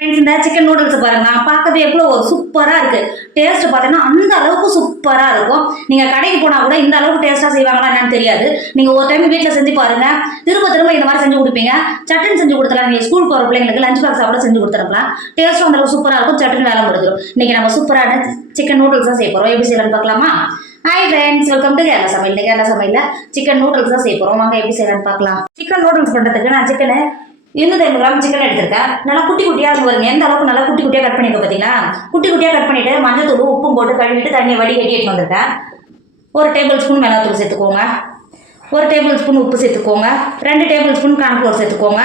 Friends, இந்த chicken noodles பாருங்க, பார்க்கவே எவ்வளோ சூப்பராக இருக்குது. டேஸ்ட் பார்த்தீங்கன்னா அந்த அளவுக்கு சூப்பராக இருக்கும். நீங்கள் கடைக்கு போனால் கூட இந்த அளவுக்கு டேஸ்ட்டாக செய்வாங்களா என்னன்னு தெரியாது. நீங்கள் ஒரு டைம் வீட்டில் செஞ்சு பாருங்கள், திரும்ப திரும்ப இந்த மாதிரி செஞ்சு கொடுப்பீங்க. சட்னி செஞ்சு கொடுத்துலாம், நீங்கள் ஸ்கூல் போகிற பிள்ளைங்களுக்கு லஞ்ச் பாக்ஸ் சாப்பிட செஞ்சு கொடுத்துருக்கலாம். டேஸ்ட்டும் அந்த அளவுக்கு சூப்பராக இருக்கும், சட்னி வேலை முடிஞ்சிடும். இன்றைக்கி நம்ம சூப்பரான சிக்கன் நூடுல்ஸ் தான் செய்ய போகிறோம். எப்படி செய்யலாம்னு பார்க்கலாமா? Hi friends, welcome to Kerala சமையல். இந்த கேரளா சமையலில் சிக்கன் நூடுல்ஸ் தான் செய்ய போகிறோம். வாங்க எப்படி செய்யலாம்னு பார்க்கலாம். சிக்கன் நூடுல்ஸ் பண்ணுறதுக்கு நான் சிக்கனை 250 கிராம் சிக்கன் எடுத்திருக்கேன். நல்லா குட்டி குட்டியாக அது வருங்க. எந்த அளவுக்கு நல்லா குட்டி குட்டியாக கட் பண்ணிருக்கோம் பார்த்தீங்களா? குட்டி குட்டியாக கட் பண்ணிவிட்டு மஞ்சள் தூள் உப்பும் போட்டு கழுவிட்டு தண்ணியை வடிகட்டி எடுத்து வந்திருக்கேன். 1 டேபிள் ஸ்பூன் மிளகாத்தூள் சேர்த்துக்கோங்க. 1 டேபிள் ஸ்பூன் உப்பு சேர்த்துக்கோங்க. 2 டேபிள் ஸ்பூன் கார்ன்ஃப்ளவர் சேர்த்துக்கோங்க.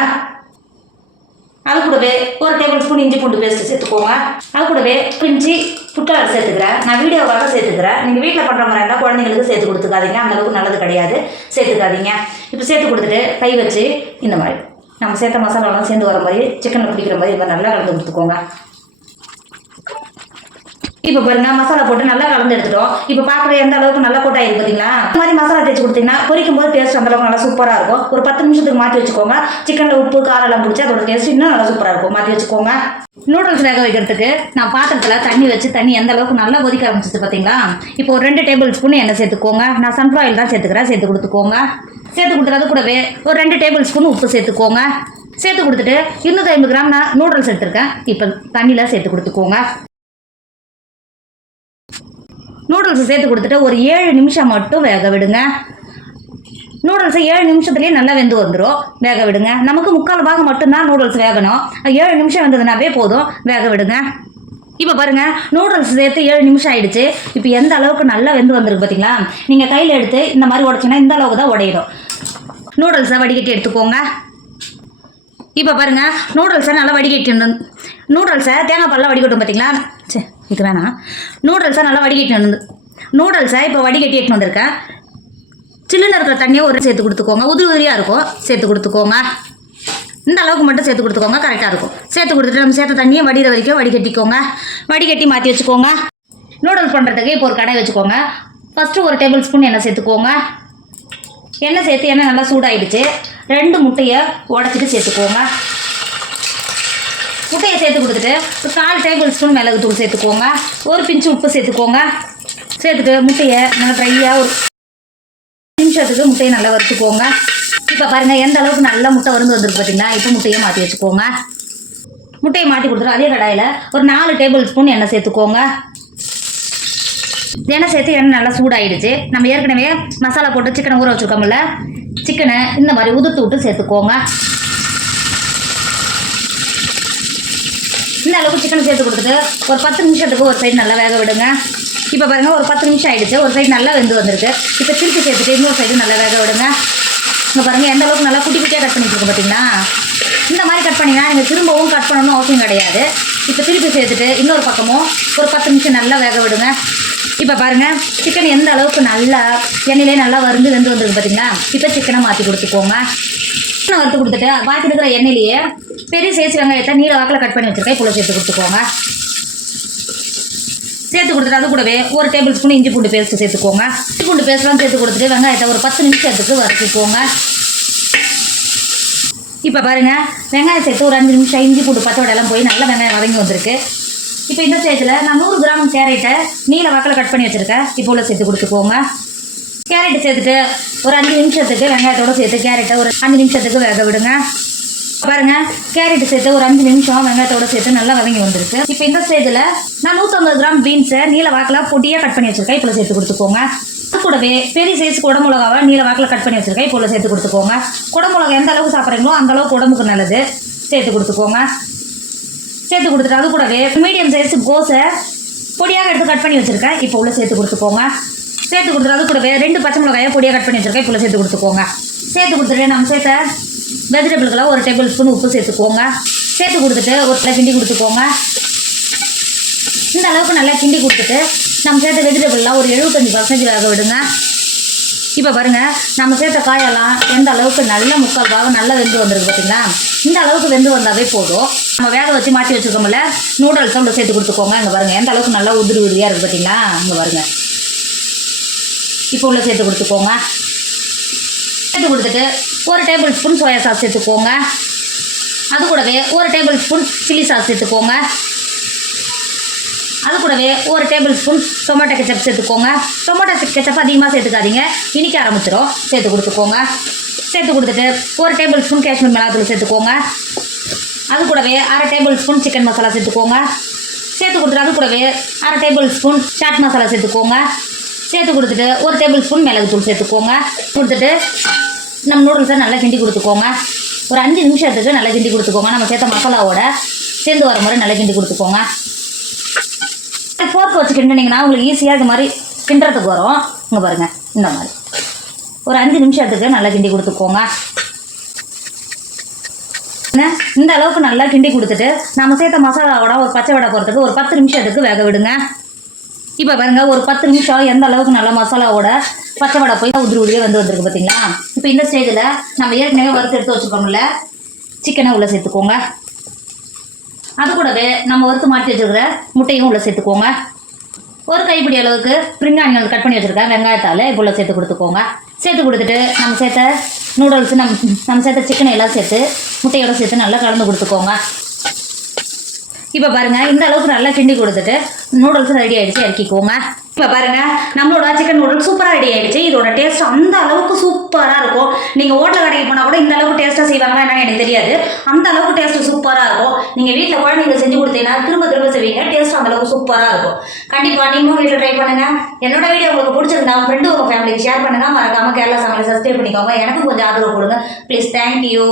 அது கூடவே 1 டேபிள் ஸ்பூன் இஞ்சி பூண்டு பேஸ்ட் சேர்த்துக்கோங்க. அது கூடவே பிஞ்சி ஃபுட் கலர் சேர்த்துக்கிறேன். நான் வீடியோவாக சேர்த்துக்கிறேன். நீங்கள் வீட்டில் பண்ணுற மாதிரி இருந்தால் குழந்தைங்களுக்கு சேர்த்து கொடுத்துக்காதீங்க, அந்தளவுக்கு நல்லது கிடையாது, சேர்த்துக்காதீங்க. இப்போ சேர்த்து கொடுத்துட்டு கை வச்சு இந்த மாதிரி நம்ம சேர்த்த மசாலாலாம் சேர்ந்து வர மாதிரி சிக்கனில் பிடிக்கிற மாதிரி இப்போ நல்லா கலந்து கொடுத்துக்கோங்க. இப்போ பாருங்க, மசாலா போட்டு நல்லா கலந்து எடுத்துட்டோம். இப்போ பார்க்குற எந்த அளவுக்கு நல்லா கோட்டாக இருக்குது பார்த்தீங்களா? இந்த மாதிரி மசாலா தேய்ச்சி கொடுத்தீங்கன்னா பொரிக்கும் போது டேஸ்ட் அந்த அளவுக்கு நல்லா சூப்பராக இருக்கும். ஒரு 10 நிமிஷத்துக்கு மாற்றி வச்சுக்கோங்க. சிக்கனில் உப்பு காரம் எல்லாம் பிடிச்சி அதோட டேஸ்ட் இன்னும் நல்லா சூப்பராக இருக்கும். மாற்றி வச்சுக்கோங்க. நூடுல்ஸ் வேக வைக்கிறதுக்கு நான் பாத்திரத்தில் தண்ணி வச்சு தண்ணி எந்த அளவுக்கு நல்லா கொதிக்க ஆரம்பிச்சிச்சு பார்த்தீங்களா? இப்போ ஒரு 2 டேபிள் ஸ்பூன் எண்ணெய் சேர்த்துக்கோங்க. நான் சன்ஃப்ளவர் ஆயில் தான் சேர்த்துக்கிறேன். சேர்த்து கொடுத்துக்கோங்க. சேர்த்து கொடுத்துறது கூடவே ஒரு 2 டேபிள் ஸ்பூன் உப்பு சேர்த்துக்கோங்க. சேர்த்து கொடுத்துட்டு 250 கிராம் நான் நூடுல்ஸ் எடுத்துருக்கேன். இப்போ தண்ணியில் சேர்த்து கொடுத்துக்கோங்க. நூடுல்ஸ் சேர்த்து கொடுத்துட்டு ஒரு 7 நிமிஷம் மட்டும் வேக விடுங்க. நூடுல்ஸை 7 நிமிஷத்துலேயே நல்லா வெந்து வந்துடும். வேக விடுங்க. நமக்கு 3/4 பாகம் மட்டும்தான் நூடுல்ஸ் வேகணும். 7 நிமிஷம் வெந்ததுனாவே போதும், வேக விடுங்க. இப்போ பாருங்கள், நூடுல்ஸ் சேர்த்து 7 நிமிஷம் ஆயிடுச்சு. இப்போ எந்த அளவுக்கு நல்லா வெந்து வந்திருக்கு பார்த்தீங்களா? நீங்கள் கையில் எடுத்து இந்த மாதிரி உடைச்சிங்கன்னா இந்த அளவுக்கு தான் உடையிடும். நூடுல்ஸை வடிகட்டி எடுத்துக்கோங்க. இப்போ பாருங்கள், நூடுல்ஸை நல்லா வடிகட்டிடணும். நூடுல்ஸை தேங்காய் பாலில் வடிகட்டும் பார்த்தீங்களா? சரி, இது வேணாம். நூடுல்ஸை நல்லா வடிகட்டிடணும். நூடுல்ஸை இப்போ வடிகட்டி எடுத்துன்னு வந்திருக்கேன். சில்லுன்னு இருக்கிற தண்ணியை ஒரு சேர்த்து கொடுத்துக்கோங்க. உதிரி உதிரியாக இருக்கும், சேர்த்து கொடுத்துக்கோங்க. இந்த அளவுக்கு மட்டும் சேர்த்து கொடுத்துக்கோங்க, கரெக்டாக இருக்கும். சேர்த்து கொடுத்துட்டு நம்ம சேர்த்த தண்ணியை வடிகிற வரைக்கும் வடிகட்டிக்கோங்க. வடிகட்டி மாற்றி வச்சுக்கோங்க. நூடுல்ஸ் பண்ணுறதுக்கு இப்போ ஒரு கடாய் வச்சுக்கோங்க. ஃபஸ்ட்டு 1 டேபிள் ஸ்பூன் எண்ணெய் சேர்த்துக்கோங்க. எண்ணெய் சேர்த்து எண்ணெய் நல்லா சூடாகிடுச்சு. 2 முட்டையை உடச்சிட்டு சேர்த்துக்கோங்க. முட்டையை சேர்த்து கொடுத்துட்டு ஒரு 4 டேபிள் ஸ்பூன் மிளகுத்தூள் சேர்த்துக்கோங்க. ஒரு பிஞ்சு உப்பு சேர்த்துக்கோங்க. சேர்த்துட்டு முட்டையை நல்லா ட்ரையாக ஒரு நிமிஷத்துக்கு முட்டையை நல்லா வறுத்துக்கோங்க. இப்போ பாருங்கள், எந்த அளவுக்கு நல்லா முட்டை வருந்து வந்துருக்கு பார்த்தீங்கன்னா? இப்போ முட்டையை மாற்றி வச்சுக்கோங்க. முட்டையை மாற்றி கொடுத்துட்டு அதே கடாயில் ஒரு 4 டேபிள் ஸ்பூன் எண்ணெய் சேர்த்துக்கோங்க. எண்ணெய் சேர்த்து எண்ணெய் நல்லா சூடாகிடுச்சு. நம்ம ஏற்கனவே மசாலா போட்டு சிக்கனை ஊற வச்சுருக்கோம்ல, சிக்கனை இந்த மாதிரி உதுத்து விட்டு சேர்த்துக்கோங்க. இந்த அளவுக்கு சிக்கனை சேர்த்து கொடுத்துட்டு ஒரு 10 நிமிஷத்துக்கு ஒரு சைடு நல்லா வேக விடுங்க. இப்போ பாருங்கள், ஒரு 10 நிமிஷம் ஆகிடுச்சு. ஒரு சைடு நல்லா வெந்து வந்திருக்கு. இப்போ திருப்பி சேர்த்துட்டு இன்னொரு சைடு நல்லா வேக விடுங்க. இங்கே பாருங்கள், எந்த அளவுக்கு நல்லா குட்டி குட்டியாக கட் பண்ணிட்டு பார்த்தீங்களா? இந்த மாதிரி கட் பண்ணிங்கன்னா நீங்கள் திரும்பவும் கட் பண்ணணும்னு அவசியம் கிடையாது. இப்போ திருப்பி சேர்த்துட்டு இன்னொரு பக்கமும் ஒரு 10 நிமிஷம் நல்லா வேக விடுங்க. இப்போ பாருங்கள், சிக்கன் எந்த அளவுக்கு நல்லா எண்ணெயிலே நல்லா வெந்து வந்துருக்கு பார்த்தீங்களா? இப்போ சிக்கனை மாற்றி கொடுத்துக்கோங்க. சிக்கனை வறுத்து கொடுத்துட்டு பாக்கி இருக்கிற எண்ணெயிலேயே பெரிய சைஸ் வெங்காயத்தை நீல வாக்கில் கட் பண்ணி வச்சுருக்கேன். இப்போ சேர்த்து கொடுத்துக்கோங்க. சேர்த்து கொடுத்துட்டு அது கூடவே 1 டேபிள் ஸ்பூன் இஞ்சி பூண்டு பேஸ்ட்டு சேர்த்துக்கோங்க. இஞ்சி பூண்டு பேஸ்ட்லாம் சேர்த்து கொடுத்துட்டு வெங்காயத்தை ஒரு 10 நிமிஷத்துக்கு வறுத்துக்கோங்க. இப்போ பாருங்கள், வெங்காயம் சேர்த்து ஒரு 5 நிமிஷம் இஞ்சி பூண்டு பச்சை வடையெல்லாம் போய் நல்லா வெங்காயம் வதங்கி வந்திருக்கு. இப்போ இந்த ஸ்டேஜில் நான் 100 கிராம் கேரட்டை நீல வாக்கில் கட் பண்ணி வச்சுருக்கேன். இப்போ உள்ள சேர்த்து கொடுத்துக்கோங்க. கேரட்டை சேர்த்துட்டு ஒரு 5 நிமிஷத்துக்கு வெங்காயத்தோடு சேர்த்து கேரட்டை ஒரு 5 நிமிஷத்துக்கு வேக விடுங்க. பாருங்கள், கேரட்டு சேர்த்து ஒரு 5 நிமிஷம் வெங்காயத்தோடு சேர்த்து நல்லா வதங்கி வந்திருக்கு. இப்போ இந்த ஸ்டேஜில் நான் 150 கிராம் பீன்ஸை நீல வாக்கில் பொடியாக கட் பண்ணி வச்சுருக்கேன். இப்போ சேர்த்து கொடுத்துக்கோங்க. அது கூடவே பெரிய சைஸ் குடமிளகாவை நீல வாக்கில் கட் பண்ணி வச்சுருக்கேன். இப்போ சேர்த்து கொடுத்துக்கோங்க. குடமிளகா எந்த அளவுக்கு சாப்பிட்றீங்களோ அந்த அளவுக்கு உடம்புக்கு நல்லது, சேர்த்து கொடுத்துக்கோங்க. சேர்த்து கொடுத்துட்டு அது கூடவே மீடியம் சைஸ் கோஸை பொடியாக எடுத்து கட் பண்ணி வச்சுருக்கேன். இப்போ உள்ள சேர்த்து கொடுத்துக்கோங்க. சேர்த்து கொடுத்துட்டு அது கூடவே 2 பச்சை மிளகாயை பொடியாக கட் பண்ணி வச்சுருக்கேன். இப்போ சேர்த்து கொடுத்துக்கோங்க. சேர்த்து கொடுத்துட்டு நம்ம சேர்த்த வெஜிடபிள்கெல்லாம் 1 டேபிள் ஸ்பூன் உப்பு சேர்த்துக்கோங்க. சேர்த்து கொடுத்துட்டு ஒரு கிண்டி கொடுத்துக்கோங்க. இந்த அளவுக்கு நல்லா கிண்டி கொடுத்துட்டு நம்ம சேர்த்த வெஜிடபிள்லாம் ஒரு 75% வேக விடுங்க. இப்போ பாருங்கள், நம்ம சேர்த்த காயெல்லாம் எந்த அளவுக்கு நல்ல 3/4 பாகம் நல்லா வெந்து வந்துருக்கு பார்த்தீங்களா? இந்த அளவுக்கு வெந்து வந்தாவே போதும். நம்ம வேக வச்சு மாற்றி வச்சுருக்கோம்ல, நூடுல்ஸை உள்ள சேர்த்து கொடுத்துக்கோங்க. இங்கே பாருங்கள், எந்த அளவுக்கு நல்லா உதிரி உதிரியாக இருக்குது பார்த்தீங்களா? இங்கே பாருங்கள், இப்போ உள்ள சேர்த்து கொடுத்துக்கோங்க. சேர்த்து கொடுத்துட்டு 1 டேபிள் ஸ்பூன் சோயா சாஸ் சேர்த்துக்கோங்க. அது கூடவே 1 டேபிள் ஸ்பூன் சில்லி சாஸ் சேர்த்துக்கோங்க. அது கூடவே 1 டேபிள் ஸ்பூன் டொமேட்டோ கெச்சப் சேர்த்துக்கோங்க. டொமேட்டோ கெச்சப் அதிகமாக சேர்த்துக்காதீங்க, இனிக்க ஆரம்பிச்சிடும். சேர்த்து கொடுத்துக்கோங்க. சேர்த்து கொடுத்துட்டு 1 டேபிள் ஸ்பூன் காஷ்மீர் மிளகாத்தூள் சேர்த்துக்கோங்க. அது கூடவே 1/2 டேபிள் ஸ்பூன் சிக்கன் மசாலா சேர்த்துக்கோங்க. சேர்த்து கொடுத்துட்டு அது கூடவே 1/2 டேபிள் ஸ்பூன் சாட் மசாலா சேர்த்துக்கோங்க. சேர்த்து கொடுத்துட்டு 1 டேபிள் ஸ்பூன் மிளகுத்தூள் சேர்த்துக்கோங்க. கொடுத்துட்டு நம்ம நூடுல்ஸை நல்லா கிண்டி கொடுத்துக்கோங்க. ஒரு 5 நிமிஷத்துக்கு நல்லா கிண்டி கொடுத்துக்கோங்க. நம்ம சேர்த்த மசாலாவோட சேர்ந்து வர மாதிரி நல்லா கிண்டி கொடுத்துக்கோங்க. ஃபோர்க் வச்சு கிண்டினீங்கன்னா உங்களுக்கு ஈஸியாக இது மாதிரி கிண்டுறதுக்கு வரும். இங்கே பாருங்கள், இந்த மாதிரி ஒரு 5 நிமிஷத்துக்கு நல்லா கிண்டி கொடுத்துக்கோங்க. இந்த அளவுக்கு நல்லா கிண்டி கொடுத்துட்டு நம்ம சேர்த்த மசாலாவோட ஒரு பச்சை வடை போகிறதுக்கு ஒரு 10 நிமிஷத்துக்கு வேக விடுங்க. இப்போ பாருங்கள், ஒரு 10 நிமிஷம் எந்த அளவுக்கு நல்லா மசாலாவோட பச்சை வடை போய் உதிரியே வந்துருக்கு பார்த்தீங்களா. இப்போ இந்த ஸ்டேஜில் நம்ம ஏற்கனவே வறுத்து எடுத்து வச்சுருக்கோம்ல சிக்கனை உள்ளே சேர்த்துக்கோங்க. அது கூடவே நம்ம வறுத்து மாட்டி வச்சுருக்கிற முட்டையும் உள்ளே சேர்த்துக்கோங்க. ஒரு கைப்பிடி அளவுக்கு ஸ்ப்ரிங் ஆனியன் கட் பண்ணி வச்சுருக்கேன் வெங்காயத்தால் இப்போ உள்ள சேர்த்து கொடுத்துக்கோங்க. சேர்த்து கொடுத்துட்டு நம்ம சேர்த்த நூடுல்ஸ் நம்ம சேர்த்த சிக்கனை எல்லாம் சேர்த்து முட்டையோடு சேர்த்து நல்லா கலந்து கொடுத்துக்கோங்க. இப்போ பாருங்கள், இந்த அளவுக்கு நல்லா கிண்டி கொடுத்துட்டு நூடுல்ஸ் ரெடி ஆகிடுச்சு, இறக்கிக்கோங்க. இப்போ பாருங்கள், நம்மளோட சிக்கன் நூடுல்ஸ் சூப்பராக ரெடி ஆகிடுச்சு. இதோட டேஸ்ட் அந்த அளவுக்கு சூப்பராக இருக்கும். நீங்கள் ஹோட்டல் கடைக்கு போனால் கூட இந்த அளவுக்கு டேஸ்ட்டாக செய்வாங்களா என்னன்னு எனக்கு தெரியாது. அந்த அளவுக்கு டேஸ்ட்டு சூப்பராக இருக்கும். நீங்கள் வீட்டில் குழந்தைங்க செஞ்சு கொடுத்தீங்கன்னா திரும்ப திரும்ப செய்வீங்க. டேஸ்ட் அந்த அளவுக்கு சூப்பராக இருக்கும். கண்டிப்பாக நீங்களும் வீட்டில் ட்ரை பண்ணுங்கள். என்னோட வீடியோ உங்களுக்கு பிடிச்சிருந்தா உங்கள் ஃப்ரெண்டு உங்கள் ஃபேமிலிக்கு ஷேர் பண்ணுங்கள். மறக்காமல் கேரளா சமையலை சப்ஸ்கிரைப் பண்ணிக்கோங்க. எனக்கும் கொஞ்சம் ஆதரவு கொடுங்க ப்ளீஸ். தேங்க்யூ.